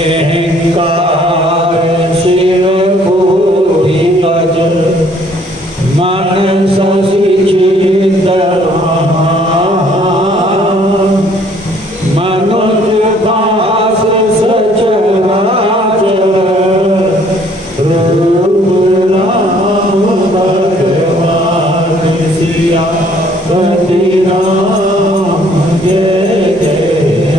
अहंकार शिव बुद्धि गज मन शशि चिंतना मनुज भास सचराचर रूप राम भगवान सिया पति राम जय जय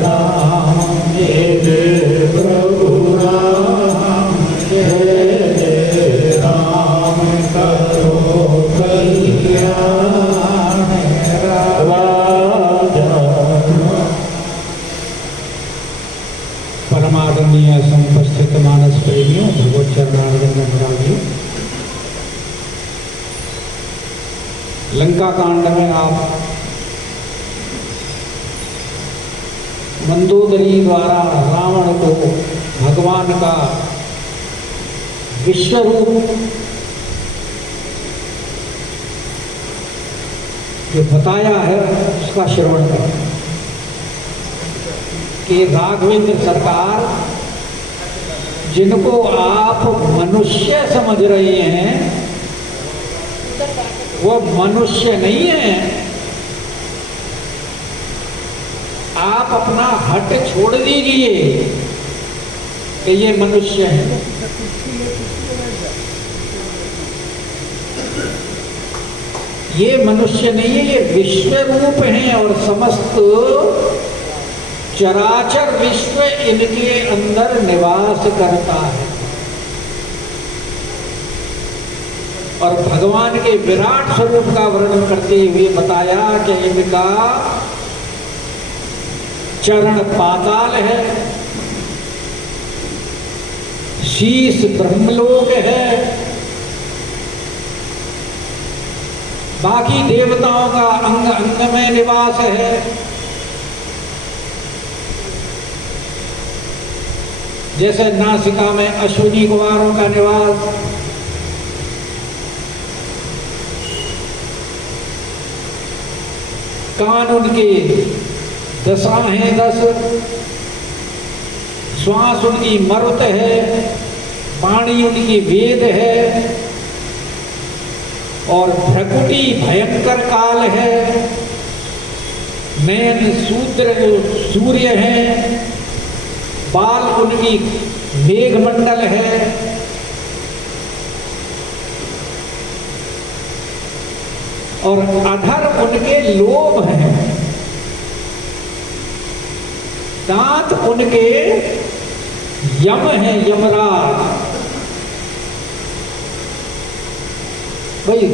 राम जय जय प्रभु राम जय जय राम करो कल्याण राजा। परमादरणीय समुपस्थित मानस प्रेमियों, भगवत चरणारविंद अनुरागियों, लंका कांड में आप मंदोदरी द्वारा रावण को भगवान का विश्वरूप जो बताया है उसका श्रवण करें कि राघवेंद्र सरकार जिनको आप मनुष्य समझ रहे हैं वो मनुष्य नहीं है। आप अपना हट छोड़ दीजिए कि ये मनुष्य है। ये मनुष्य नहीं है, ये विश्व रूप है और समस्त चराचर विश्व इनके अंदर निवास करता है। और भगवान के विराट स्वरूप का वर्णन करते हुए बताया कि इनका चरण पाताल है, शीश ब्रह्मलोक है, बाकी देवताओं का अंग अंग में निवास है। जैसे नासिका में अश्विनी कुमारों का निवास, कान उनके 10 हैं 10, श्वास उनकी मरुत है, वाणी उनकी वेद है और भ्रकुटी भयंकर काल है, नयन सूत्र सूर्य है, बाल उनकी मेघमंडल है, और अधर उनके लोभ हैं, दांत उनके यम है, यमराज। भाई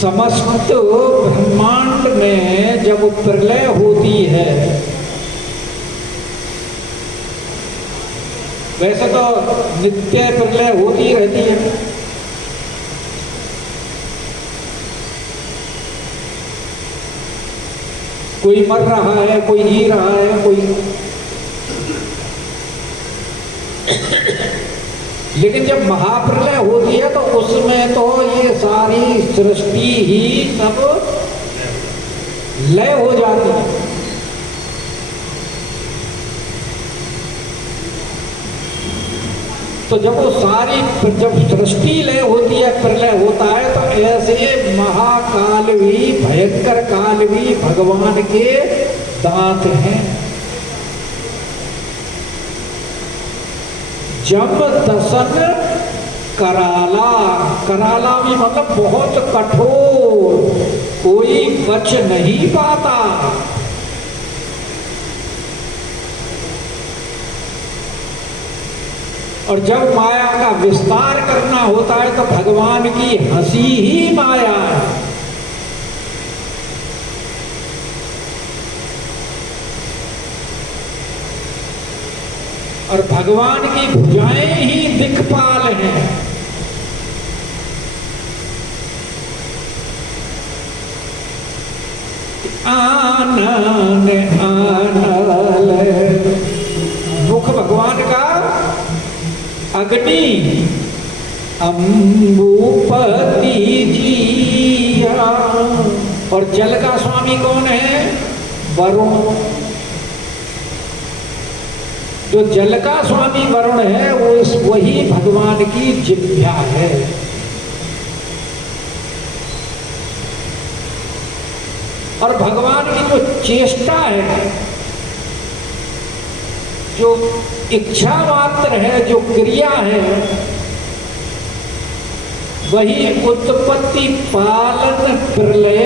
समस्त ब्रह्मांड में जब प्रलय होती है, वैसे तो नित्य प्रलय होती रहती है, कोई मर रहा है, कोई जी रहा है, कोई लेकिन जब महाप्रलय होती है तो उसमें तो ये सारी सृष्टि ही सब लय हो जाती है। तो जब वो सारी जब सृष्टि लय होती है, प्रलय होता है, तो ऐसे महाकाल भी भयंकर काल भी भगवान के दांत हैं। जब दसन कराला, कराला भी मतलब बहुत कठोर, कोई बच नहीं पाता। और जब माया का विस्तार करना होता है तो भगवान की हंसी ही माया है। और भगवान की भुजाएं ही दिक्पाल हैं। आनन आनल मुख भगवान का अग्नि अम्बुपति जिया। और जल का स्वामी कौन है? वरुण। जो जल का स्वामी वरुण है वही भगवान की जिह्वा है। और भगवान की जो चेष्टा है, जो इच्छा मात्र है, जो क्रिया है, वही उत्पत्ति पालन प्रलय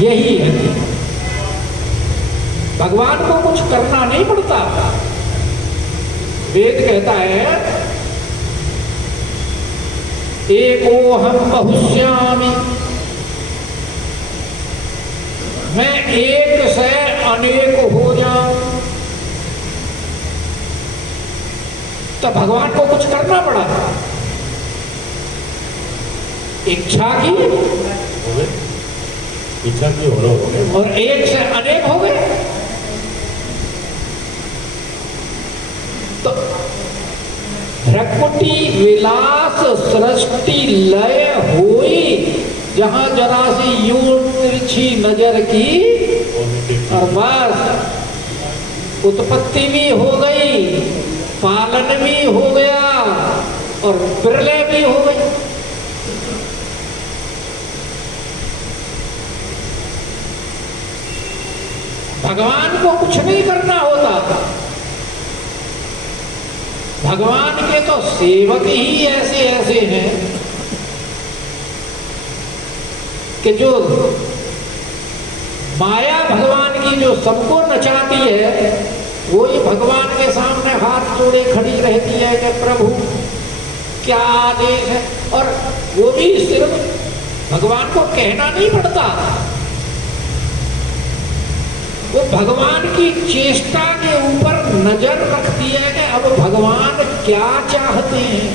यही है। भगवान को कुछ करना नहीं पड़ता। वेद कहता है एको हम बहुश्यामि, मैं एक से अनेक हो जाऊं। तो भगवान को कुछ करना पड़ा, इच्छा की और एक से अनेक हो गए। तो भ्रकुटी विलास सृष्टि लय हुई, जहां जरा सी यूं तिरछी नजर की और बस उत्पत्ति भी हो गई, पालन भी हो गया और प्रलय भी हो गई। भगवान को कुछ नहीं करना होता। भगवान के तो सेवक ही ऐसे ऐसे हैं कि जो माया भगवान की जो सबको नचाती है, वो ही भगवान के सामने हाथ जोड़े खड़ी रहती है कि प्रभु क्या आदेश है। और वो भी सिर्फ भगवान को कहना नहीं पड़ता, वो भगवान की चेष्टा के ऊपर नजर रखती है कि अब भगवान क्या चाहते हैं।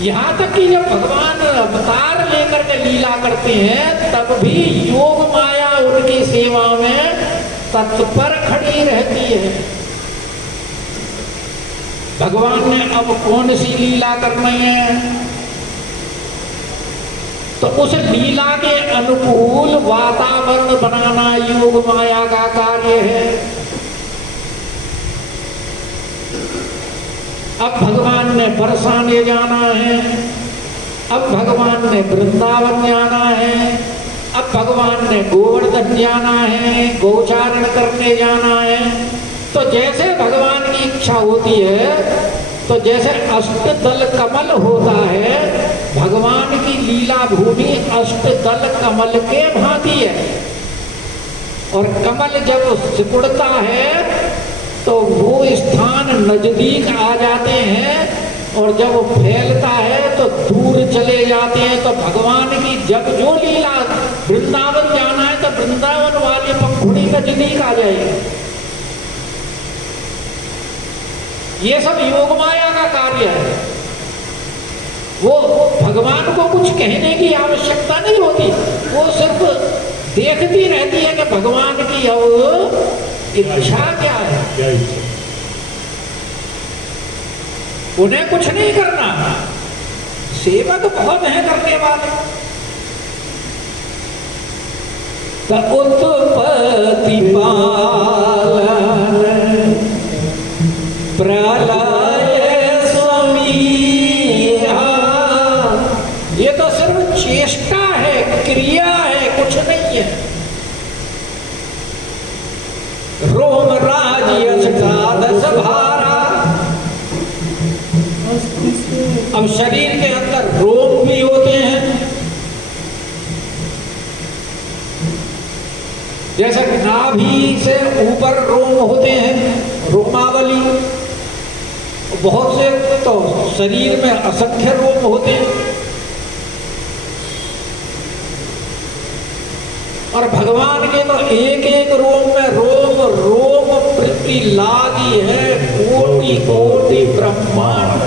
यहां तक कि जब भगवान अवतार लेकर के लीला करते हैं, तब भी योग माया उनकी सेवा में तत्पर खड़ी रहती है। भगवान ने अब कौन सी लीला करनी है, तो उस लीला के अनुकूल वातावरण बनाना योग माया का कार्य है। अब भगवान ने बरसाने जाना है, अब भगवान ने वृंदावन जाना है, अब भगवान ने गोवर्धन जाना है, गोचारण करने जाना है। तो जैसे भगवान की इच्छा होती है, तो जैसे अष्टदल कमल होता है, भगवान की लीला भूमि अष्टदल कमल के भांति है। और कमल जब सिकुड़ता है तो वो स्थान नजदीक आ जाते हैं, और जब वो फैलता है तो दूर चले जाते हैं। तो भगवान की जब जो लीला, वृंदावन जाना है तो वृंदावन वाली पंखुड़ी नजदीक आ जाएगी। ये सब योग माया का कार्य है। वो भगवान को कुछ कहने की आवश्यकता नहीं होती, वो सिर्फ देखती रहती है कि भगवान की अब इच्छा क्या है। उन्हें कुछ नहीं करना, सेवक बहुत है करने वाले। उत्पत्ति पालन प्रलय स्वामी, ये तो सिर्फ चेष्टा है, क्रिया है, कुछ नहीं है। रोम राज्य एकादश भारा, अब शरीर के अंदर रोम भी होते हैं, जैसे नाभि से ऊपर रोम होते हैं, रोमावली। बहुत से तो शरीर में असंख्य रोम होते हैं। और भगवान के तो एक एक रोम में रोम रोम प्रति लागी है कोटि कोटि ब्रह्मांड।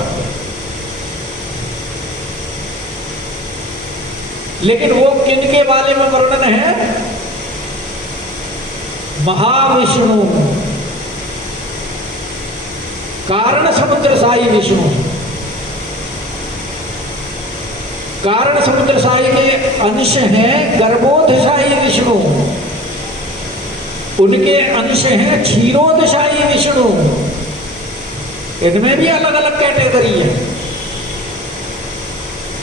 लेकिन वो किनके बारे में वर्णन है? महाविष्णु, कारण समुद्र साई विष्णु। कारण समुद्र साई के अंश हैं गर्भोदशाई विष्णु, उनके अंश हैं क्षीरोदशाई विष्णु। इनमें भी अलग अलग कैटेगरी है।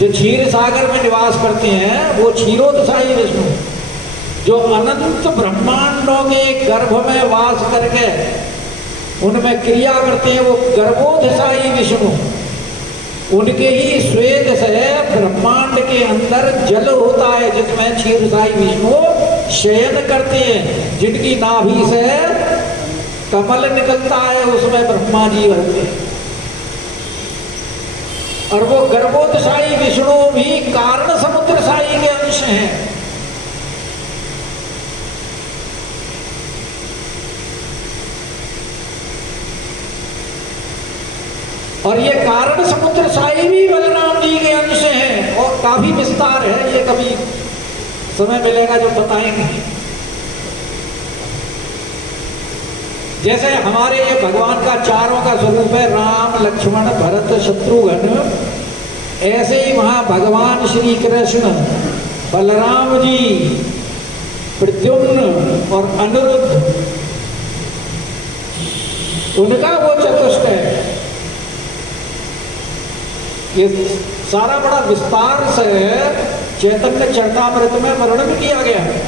जो क्षीर सागर में निवास करते हैं वो क्षीरोदशाई विष्णु, जो अनंत ब्रह्मांडों के गर्भ में वास करके उनमें क्रिया करते हैं वो गर्भोदशाई विष्णु। उनके ही स्वेद से ब्रह्मांड के अंदर जल होता है जिसमें क्षीरसाई विष्णु शयन करते हैं, जिनकी नाभि से कमल निकलता है उसमें ब्रह्मा जी रहते हैं। और वो गर्भोदशाई विष्णु भी कारण समुद्र साई के अंश हैं। और ये कारण समुद्र साई भी बलराम जी के अंश हैं और काफी विस्तार है, ये कभी समय मिलेगा जो बताएंगे। जैसे हमारे ये भगवान का चारों का स्वरूप है राम लक्ष्मण भरत शत्रुघ्न, ऐसे ही वहां भगवान श्री कृष्ण बलराम जी प्रद्युम्न और अनिरुद्ध, उनका वो चतुष्ट है। ये सारा बड़ा विस्तार से चैतन्य चरणामृत में वर्णन किया गया है।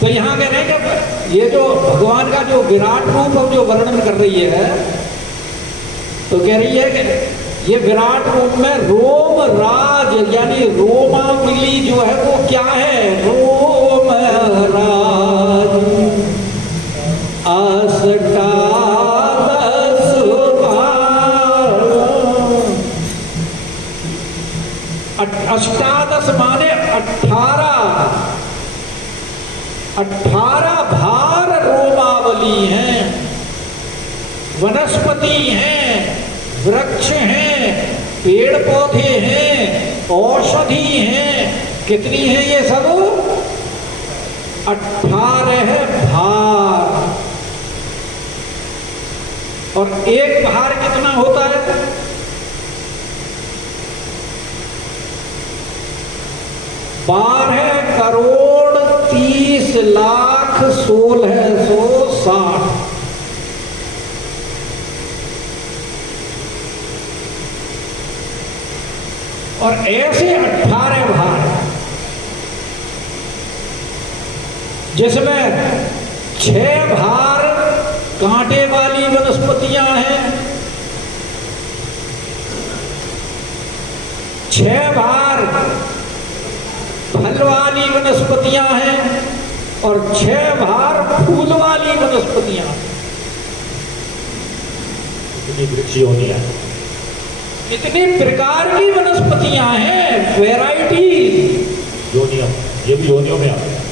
तो यहां कह रहे हैं कि ये जो भगवान का जो विराट रूप अब जो वर्णन कर रही है, तो कह रही है कि ये विराट रूप में रोम राज यानी रोमा मिली जो है वो क्या है, रोम राज अष्टादश माने 18 भार रोमावली हैं, वनस्पति हैं, वृक्ष हैं, पेड़ पौधे हैं, औषधि हैं। कितनी है ये सब? 18 भार। और एक भार कितना होता है? 12 करोड़ 30 लाख 1660। और ऐसे 18 भार जिसमें 6 भार कांटे वाली वनस्पतियां हैं, 6 भार फल वाली वनस्पतियां हैं और 6 भार फूल वाली वनस्पतियां। इतनी प्रकार की वनस्पतियां हैं, वैरायटी। ये भी योनियों में आते हैं।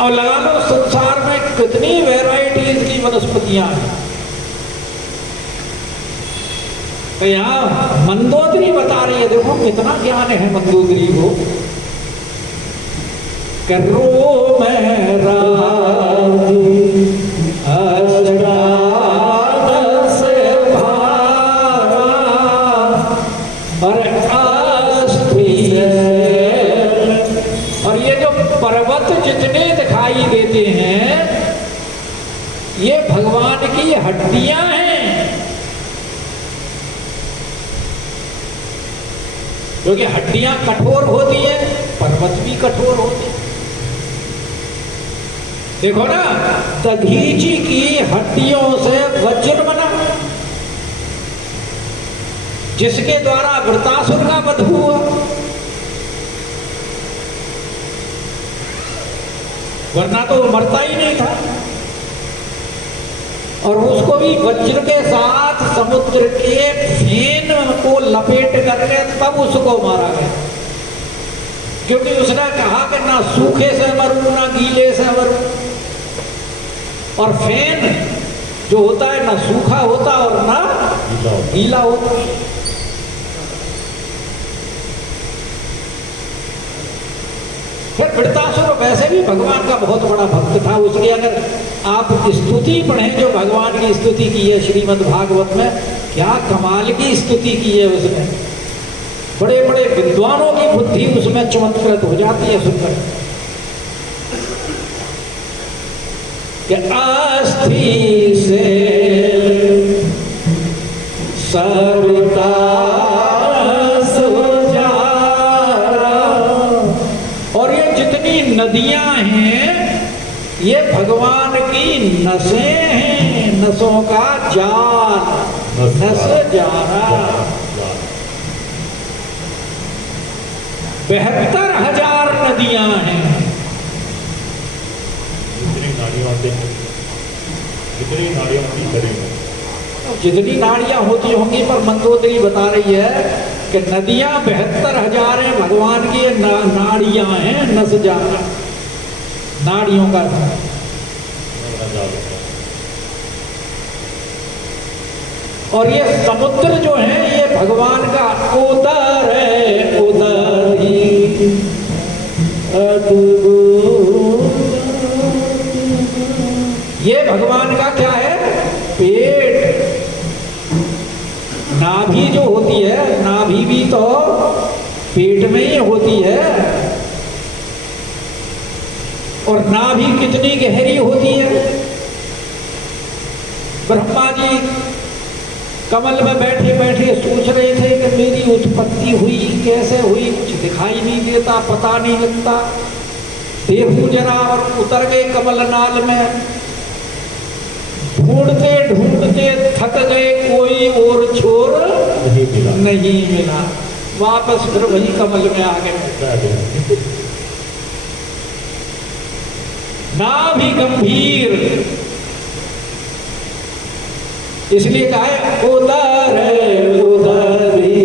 और लगा लो संसार में कितनी वैरायटीज की वनस्पतियां हैं। तो यहाँ मंदोदरी बता रही है, देखो कितना ज्ञान है मंदोदरी को। करो मेरा और ये जो पर्वत जितने दिखाई देते हैं ये भगवान की हड्डियां हैं। क्योंकि हड्डियां कठोर होती हैं, पर्वत भी कठोर होते हैं। देखो ना, दधीची की हड्डियों से वज्र बना, जिसके द्वारा वृतासुर का वध हुआ। वरना तो मरता ही नहीं था। और उसको भी वज्र के साथ समुद्र के फेन को लपेट करके तब उसको मारा गया। क्योंकि उसने कहा कि ना सूखे से मरूं ना गीले से मरूं। और फेन जो होता है ना सूखा होता और ना गीला होता। फिर वृतासुर वैसे भी भगवान का बहुत बड़ा भक्त था। उसके अगर आप स्तुति पढ़ें जो भगवान की स्तुति की है श्रीमद् भागवत में, क्या कमाल की स्तुति की है उसमें। बड़े बड़े विद्वानों की बुद्धि उसमें चमत्कृत हो जाती है सुनकर कि अस्थि से सर्वता और ये जितनी नदियां हैं ये भगवान की नसें हैं, नसों का जाल, नस जारा। 72,000 नदियां हैं। जितनी नाड़ियों की शरीर में, जितनी नाड़ियां होती होंगी, पर मंदोदरी बता रही है कि नदियां 72,000 हैं, भगवान की नाड़ियां हैं, नस जारा, नाड़ियों का। और ये समुद्र जो है ये भगवान का उदर है, उदर ही ये भगवान का क्या है, पेट। नाभि जो होती है, नाभि भी तो पेट में ही होती है। और नाभि कितनी गहरी होती है। ब्रह्मा जी कमल में बैठे बैठे सोच रहे थे कि मेरी उत्पत्ति हुई कैसे हुई, कुछ दिखाई नहीं देता, पता नहीं लगता। देखूं जरा, और उतर गए कमल नाल में। ढूंढते ढूंढते थक गए, कोई और छोर नहीं मिला। वापस फिर वही कमल में आ गए। नाभि गंभीर, इसलिए कहा है उदर है, उदर भी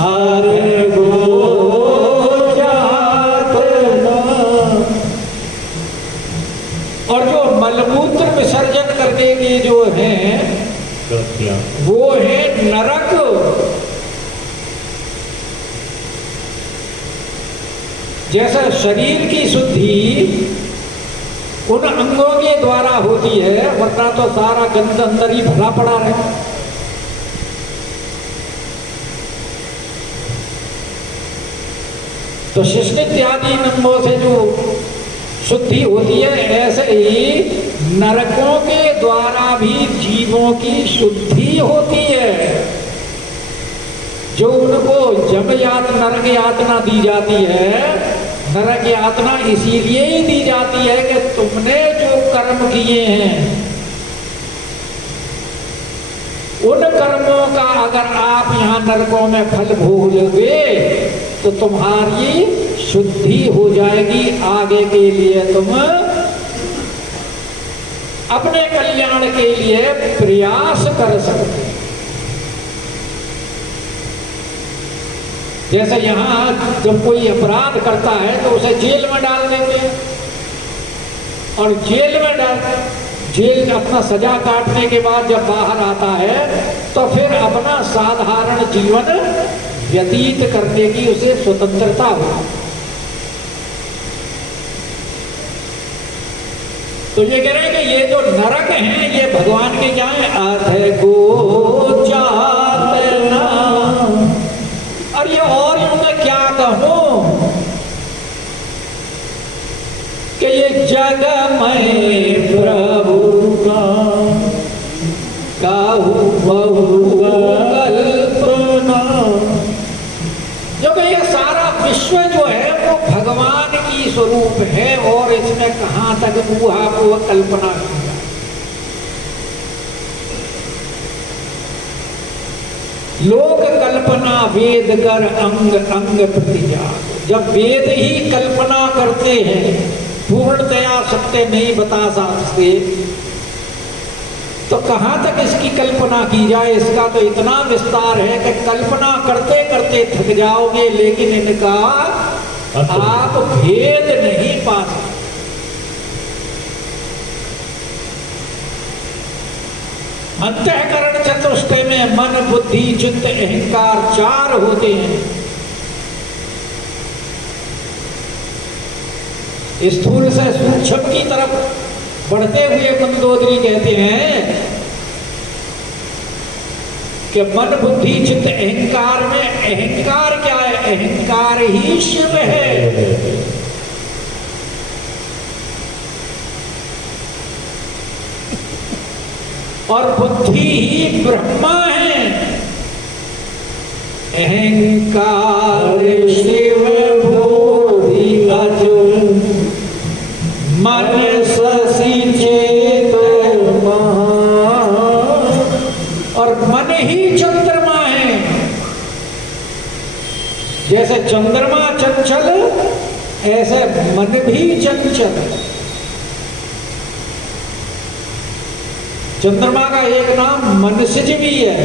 आरे गो जात न। और जो मलमूत्र विसर्जन करने के जो हैं वो है नरक। जैसा शरीर की शुद्धि उन अंगों के द्वारा होती है, वरना तो सारा गंद अंदर ही भरा पड़ा रहे। तो शिष्ट इत्यादि नंबों से जो शुद्धि होती है, ऐसे ही नरकों के द्वारा भी जीवों की शुद्धि होती है। जो उनको जम यातना, नरक यातना दी जाती है, नरक यातना इसीलिए ही दी जाती है कि तुमने जो कर्म किए हैं उन कर्मों का अगर आप यहाँ नरकों में फल भोगोगे तो तुम्हारी शुद्धि हो जाएगी। आगे के लिए तुम अपने कल्याण के लिए प्रयास कर सकते। जैसे यहाँ जब कोई अपराध करता है तो उसे जेल में डाल देते हैं, और जेल अपना सजा काटने के बाद जब बाहर आता है तो फिर अपना साधारण जीवन व्यतीत करने की उसे स्वतंत्रता हो। तो ये कह रहे हैं कि ये जो नरक हैं ये भगवान के क्या है, अध गो जात न। और ये और मैं क्या कहूं कि ये जगमय प्रभु का काहू बहु कल्पना। जो कि ये सारा विश्व जो है वो भगवान की स्वरूप है, और इसमें कहां तक ऊहा को कल्पना की। लोक कल्पना वेद कर अंग अंग प्रतिजा। जब वेद ही कल्पना करते हैं, पूर्णतया सत्य नहीं बता सकते, तो कहां तक इसकी कल्पना की जाए। इसका तो इतना विस्तार है कि कल्पना करते करते थक जाओगे, लेकिन इनका आप भेद नहीं पा सकते। अंतःकरण चतुष्टय में मन बुद्धि चित्त अहंकार 4 होते हैं। स्थूल से सूक्ष्म की तरफ बढ़ते हुए मंदोदरी कहते हैं कि मन बुद्धि चित्त अहंकार में अहंकार क्या है? अहंकार ही शिव है। और बुद्धि ही ब्रह्मा है। अहंकार शिव बुद्धि अज मन शशि चेत महा। और मन ही चंद्रमा है। जैसे चंद्रमा चंचल ऐसे मन भी चंचल। चंद्रमा का एक नाम मनसिज भी है।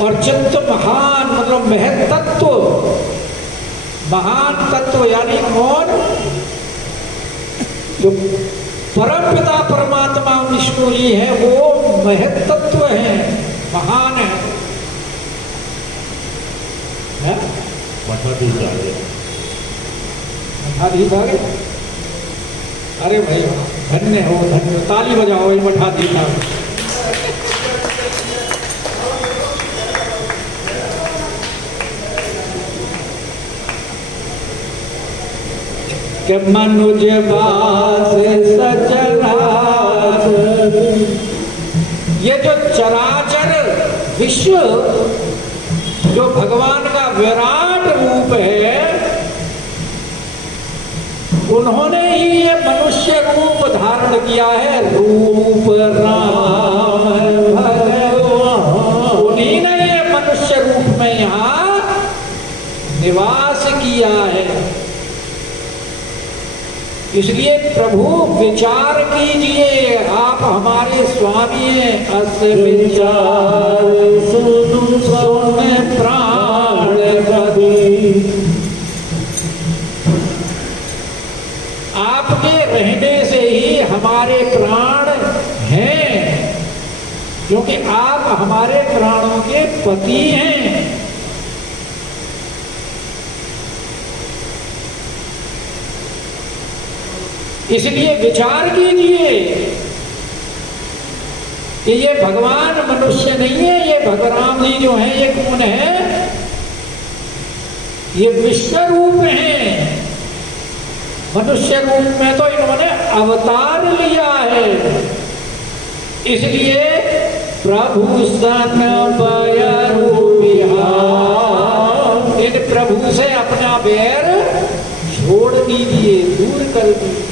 और चित्त महान मतलब महत्त्व, महान तत्व यानी कौन? जो परम पिता परमात्मा विष्णु जी है वो महत्त्व है, महान है। मठाधीश आ गया। मठाधीश आ गया। अरे भाई धन्य हो, धन्य। ताली बजाओ भाई मठाधीश आ गया। के मनुज वास सचराचर। ये जो चराचर विश्व जो भगवान का विराट रूप है, उन्होंने ही ये मनुष्य रूप धारण किया है। रूप राम भगवान, उन्हीं ने ये मनुष्य रूप में यहाँ निवास किया है। इसलिए प्रभु विचार कीजिए, आप हमारे स्वामी हैं। अस विचार सुनु सुन प्राण बधी। आपके रहने से ही हमारे प्राण हैं, क्योंकि आप हमारे प्राणों के पति हैं। इसलिए विचार कीजिए कि ये भगवान मनुष्य नहीं है, ये भगवान जी जो हैं ये कौन है? ये विश्व रूप हैं। मनुष्य रूप में तो इन्होंने अवतार लिया है। इसलिए प्रभु सन बयरु विहार, इन प्रभु से अपना बैर छोड़ दीजिए, दूर कर दीजिए।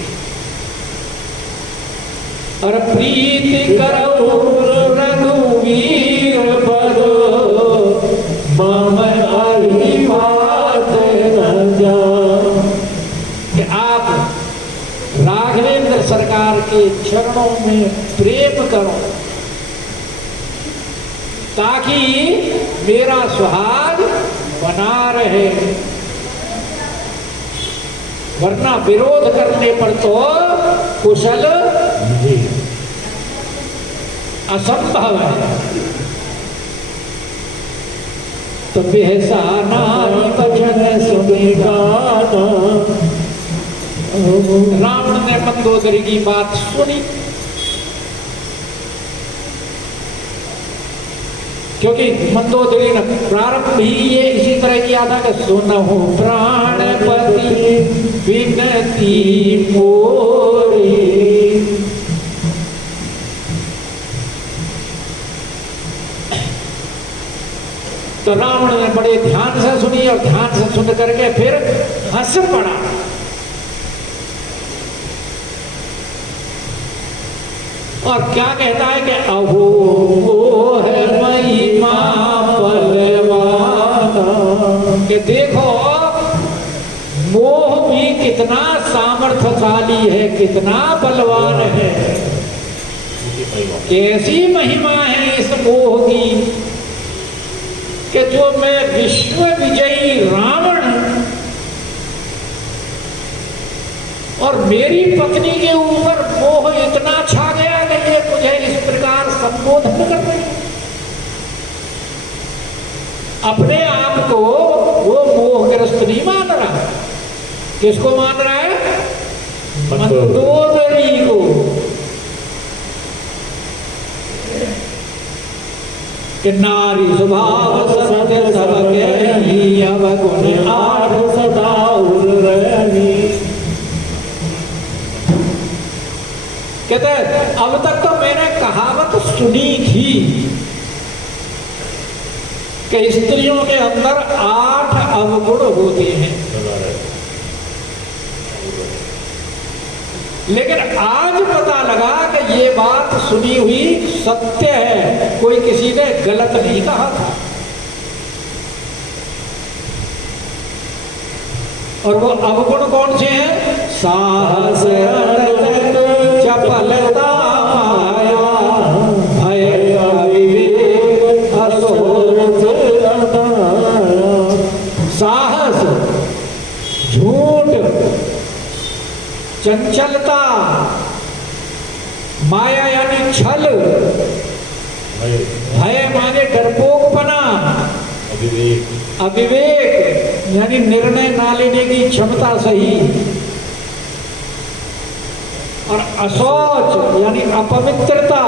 और प्रीति करो रघुवीर पद, मम आई बात न जा। कि आप राघवेंद्र सरकार के चरणों में प्रेम करो, ताकि मेरा सुहाग बना रहे। वरना विरोध करने पर तो कुशल असंभव है। तो बेहसा नारी वचन सुनेगा। रावण ने मंदोदरी की बात सुनी, क्योंकि मंदोदरी ने प्रारंभ ही ये इसी तरह किया था कि सुनहु प्राणपति विनती मोरी। तो रावण ने बड़े ध्यान से सुनी और ध्यान से सुन करके फिर हंस पड़ा। और क्या कहता है कि अहो वो है महिमा बलवाना, कि देखो मोह भी कितना सामर्थ्यशाली है, कितना बलवान है। कैसी महिमा है इस मोह की कि जो मैं विश्व विजयी रावण और मेरी पत्नी के ऊपर मोह इतना छा गया कि ये मुझे इस प्रकार संबोधन कर रही है। अपने आप को वो मोहग्रस्त नहीं मान रहा, किसको मान रहा है? मंदोदरी। मंदोदरी को। कि नारी स्वभाव सत्य सब कही, अवगुण आठ सदा उर रहनी। कहते अब तक तो मैंने कहावत सुनी थी कि स्त्रियों के अंदर 8 अवगुण होते हैं, लेकिन आज पता लगा कि ये बात सुनी हुई सत्य है, कोई किसी ने गलत नहीं कहा था। और वो अवगुण कौन से हैं? साहस, चपलता, माया, भय, अविवेक, असोच, साहस, झूठ, चंचलता, माया यानी छल, भय माने डरपोकपना, अविवेक यानी निर्णय ना लेने की क्षमता सही, और अशौच यानी अपवित्रता,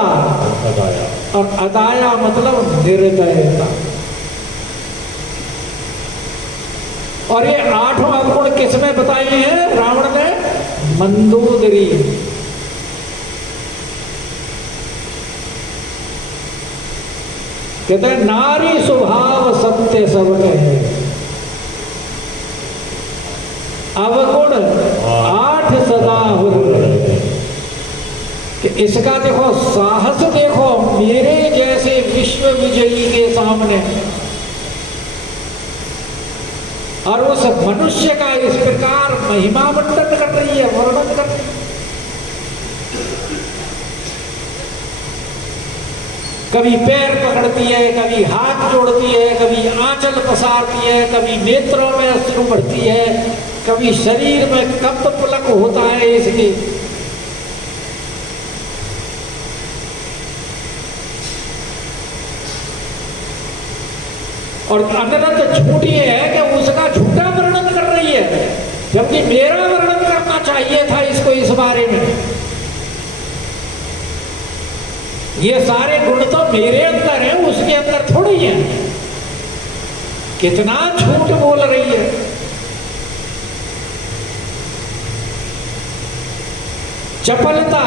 और अदाया मतलब निर्दयता। और ये 8 अवगुण किसने बताए हैं? रावण ने मंदोदरी। कहते हैं नारी स्वभाव सत्य सब कहे, अवगुण 8 सदा हुर। कि इसका देखो साहस, देखो मेरे जैसे विश्व विजयी के सामने, और उस मनुष्य का इस प्रकार महिमा मंडन कर रही है, वर्णन कर रही है। कभी पैर पकड़ती है, कभी हाथ जोड़ती है, कभी आंचल पसारती है, कभी नेत्रों में अश्रु भरती है, कभी शरीर में कंप पुलक होता है इसके। और अनंत झूठ ये है कि उसका झूठा वर्णन कर रही है, जबकि मेरा वर्णन करना चाहिए था इसको इस बारे में। ये सारे गुण तो मेरे अंदर हैं, उसके अंदर थोड़ी है। कितना झूठ बोल रही है। चपलता,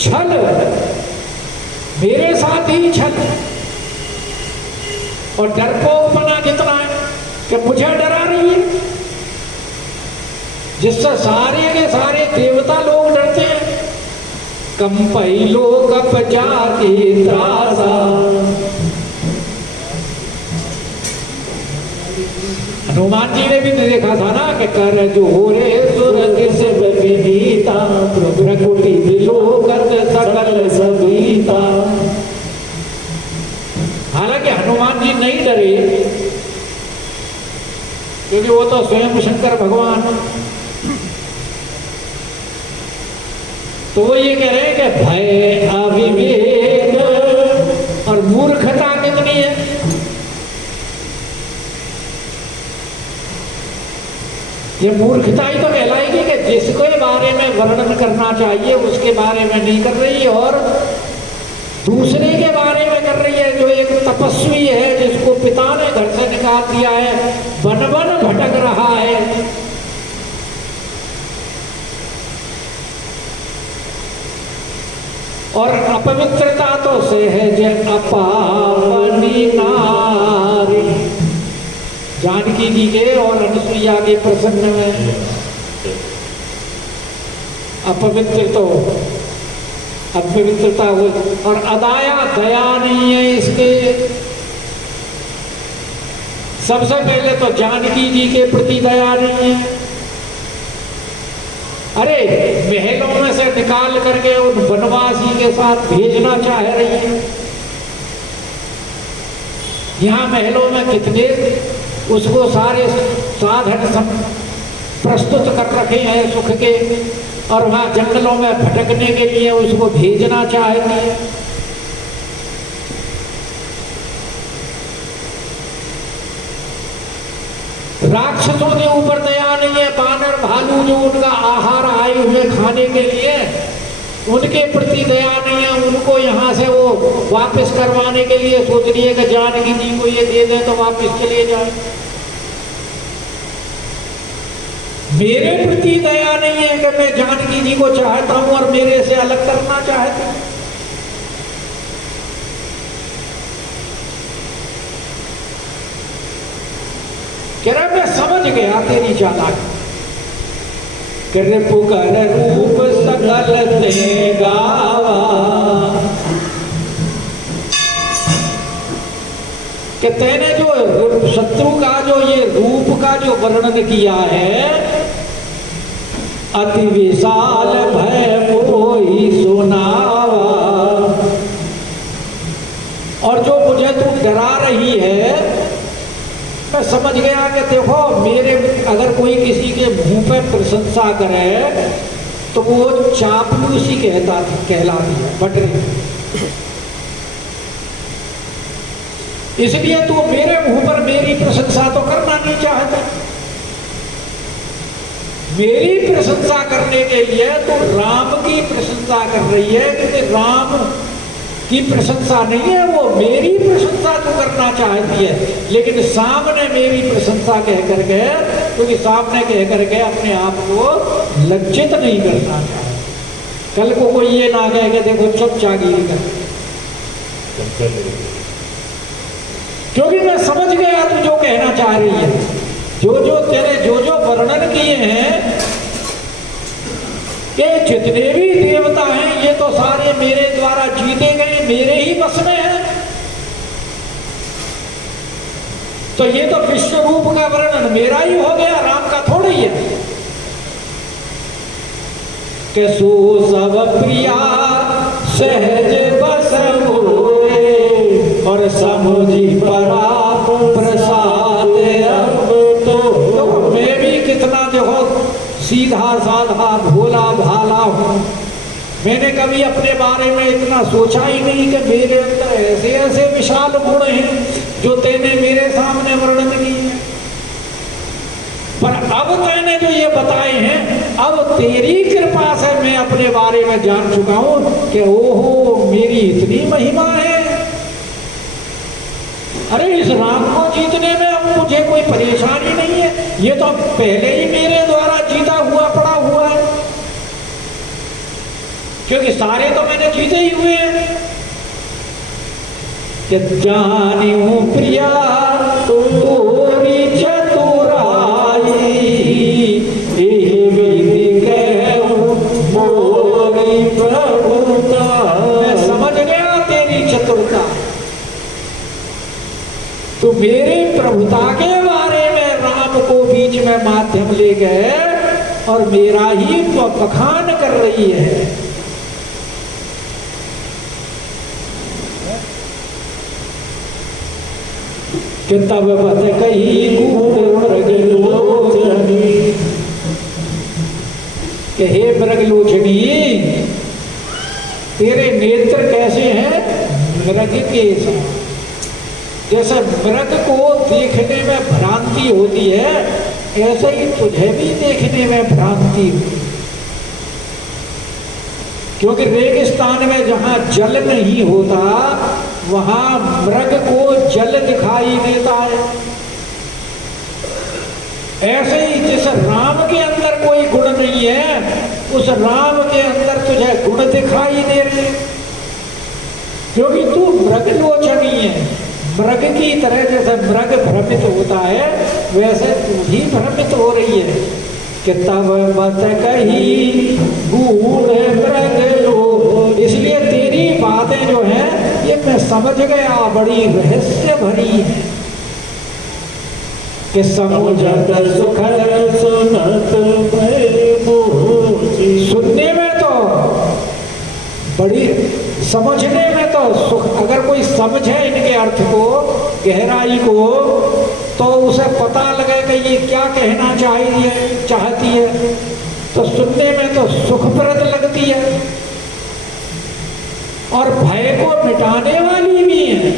छल, मेरे साथ ही छल, और डरपोकपना कितना है कि मुझे डरा रही है, जिससे सारे के सारे देवता लोग डरते हैं। कंपई लोग अपजा के त्रासा, हनुमान जी ने भी देखा था ना कि कर जोरे सुर किस विनीता, प्रकृति विलोकत सकल सबीता। हालांकि हनुमान जी नहीं डरे, क्योंकि वो तो स्वयं शंकर भगवान। तो वो ये कह रहे हैं कि भय, अविवेक और मूर्खता कितनी है। ये मूर्खता ही तो कहलाएगी कि जिसके बारे में वर्णन करना चाहिए उसके बारे में नहीं कर रही, और दूसरे के बारे में कर रही है, जो एक तपस्वी है, जिसको पिता ने घर से निकाल दिया है, वन वन भटक रहा है। और अपवित्रता तो सहज अपावनी नारी, जानकी जी के और अनुसुईया के प्रसंग में अपवित्र तो अपवित्रता हो, और अदाया दया नहीं है इसके। सबसे पहले तो जानकी जी के प्रति दया नहीं है। अरे महलों में से निकाल करके उन वनवासी के साथ भेजना चाह रही है। यहाँ महलों में कितने उसको सारे साधन प्रस्तुत कर रखे हैं सुख के, और वहाँ जंगलों में भटकने के लिए उसको भेजना चाहती है। राक्षसों के ऊपर दया नहीं है, बानर भालू जो उनका आहार आए हुए खाने के लिए उनके प्रति दया नहीं है, उनको यहाँ से वो वापस करवाने के लिए सोच रही है कि जानकी जी को ये दे दे तो वापस चले जाए। मेरे प्रति दया नहीं है कि मैं जानकी जी को चाहता हूं और मेरे से अलग करना चाहती हूं। कह रहा मैं समझ गया तेरी चालाकी। कर पुकार रूप सकल ते गावा, कि तेने जो शत्रु का जो ये रूप का जो वर्णन किया है, अति विशाल भय मोहि सुनावा, और जो मुझे तू डरा रही है, मैं समझ गया कि देखो मेरे अगर कोई किसी के मुंह पे प्रशंसा करे तो वो चापलूसी कहलाती है, बटरी। इसलिए तू मेरे मुंह पर मेरी प्रशंसा तो करना नहीं चाहता। मेरी प्रशंसा करने के लिए तो राम की प्रशंसा कर रही है, क्योंकि राम की प्रशंसा नहीं है, वो मेरी प्रशंसा तो करना चाहती है, लेकिन सामने मेरी प्रशंसा कह करके, क्योंकि सामने कह करके अपने आप को लज्जित नहीं करना चाहती। कल को कोई ये ना कहे कि देखो चुपचागिरी कर, क्योंकि मैं समझ गया तू जो कहना चाह रही है। तेरे जो वर्णन किए हैं, ये जितने भी देवता हैं ये तो सारे मेरे द्वारा जीते गए, मेरे ही बस में हैं। तो ये तो विश्व रूप का वर्णन मेरा ही हो गया, राम का थोड़ा ही है। के सो सब प्रिया सहज बस होए, और समुझी पराप प्रसाद अब तो मैं भी कितना देखो सीधा साधा भोला भाला हूं। मैंने कभी अपने बारे में इतना सोचा ही नहीं कि मेरे अंदर ऐसे ऐसे विशाल गुण हैं जो तेने मेरे सामने वर्णन किए हैं। पर अब तैने जो ये बताए हैं, अब तेरी कृपा से मैं अपने बारे में जान चुका हूं कि ओहो मेरी इतनी महिमा है। अरे इस राम को जीतने में अब मुझे कोई परेशानी नहीं है, ये तो पहले ही मेरे द्वारा जीता हुआ पड़ा हुआ है, क्योंकि सारे तो मैंने जीते ही हुए हैं। कि जानियो प्रिया तोरी चतुराई, मोरी प्रभुता। मैं समझ गया तेरी चतुरता। तो मेरे प्रभुता के बारे में राम को बीच में माध्यम ले गए और मेरा ही बखान कर रही है। कि तब बत कही मृगलोचनी, कि हे मृगलोचनी तेरे नेत्र कैसे हैं? मृग के समान। जैसे मृग को देखने में भ्रांति होती है, ऐसे ही तुझे भी देखने में भ्रांति होती, क्योंकि रेगिस्तान में जहां जल नहीं होता वहां मृग को जल दिखाई देता है। ऐसे ही जिस राम के अंदर कोई गुण नहीं है, उस राम के अंदर तुझे गुण दिखाई दे रहे, क्योंकि तू मृगलोचनी है। मृग की तरह जैसे मृग भ्रमित होता है, वैसे तू ही भ्रमित हो रही है। कि तब बत कही गूढ़ मृग लो, इसलिए तेरी बातें जो हैं ये मैं समझ गया, बड़ी रहस्य भरी है। कि समुझत सुख सुनत सुनने में तो बड़ी, समझने में तो सुख। अगर कोई समझे इनके अर्थ को, गहराई को, तो उसे पता लगे कि ये क्या कहना चाहती है, तो सुनने में तो सुखप्रद लगती है और भय को मिटाने वाली भी है।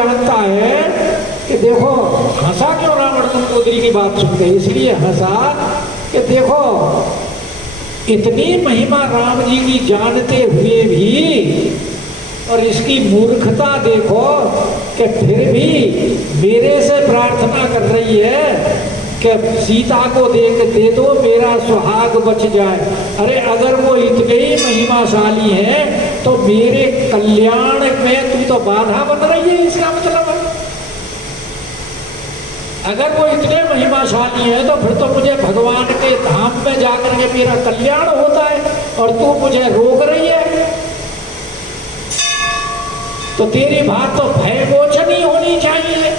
जानता है कि देखो, हंसा क्यों रावण मंदोदरी की बात सुनते, इसलिए हंसा कि देखो इतनी महिमा राम जी की जानते हुए भी और इसकी मूर्खता देखो कि फिर भी मेरे से प्रार्थना कर रही है कि सीता को दे दो, मेरा सुहाग बच जाए। अरे अगर वो इतने ही महिमाशाली है तो मेरे कल्याण में तू तो बाधा बन रही है, इसका मतलब है। अगर वो इतने महिमाशाली है तो फिर तो मुझे भगवान के धाम में जाकर के मेरा कल्याण होता है और तू मुझे रोक रही है। तो तेरी बात तो भयगोचनी होनी चाहिए।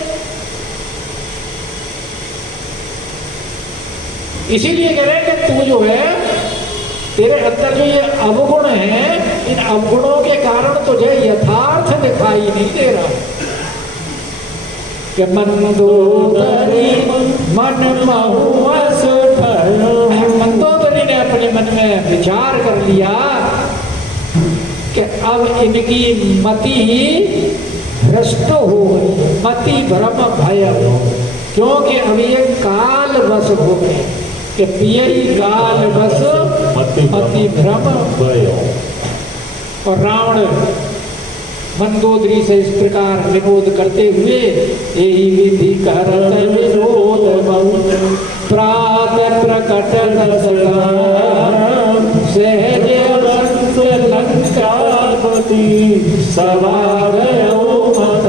इसीलिए कह रहे हैं कि तू जो है, तेरे अंदर जो ये अवगुण है, इन अवगुणों के कारण तुझे यथार्थ दिखाई नहीं दे रहा कि मंदोदरी मन महुअस भयो। मंदोदरी ने अपने मन में विचार कर लिया कि अब इनकी मति भ्रष्ट हो गई, मति भ्रम भय हो, क्योंकि अब ये काल वश हो गए कि पियई काल वश मति भ्रम भय। और रावण मंदोदरी से इस प्रकार विनोद करते हुए, यही विधि करत विनोद प्रात प्रकट सहज लंकापति सवारयो मत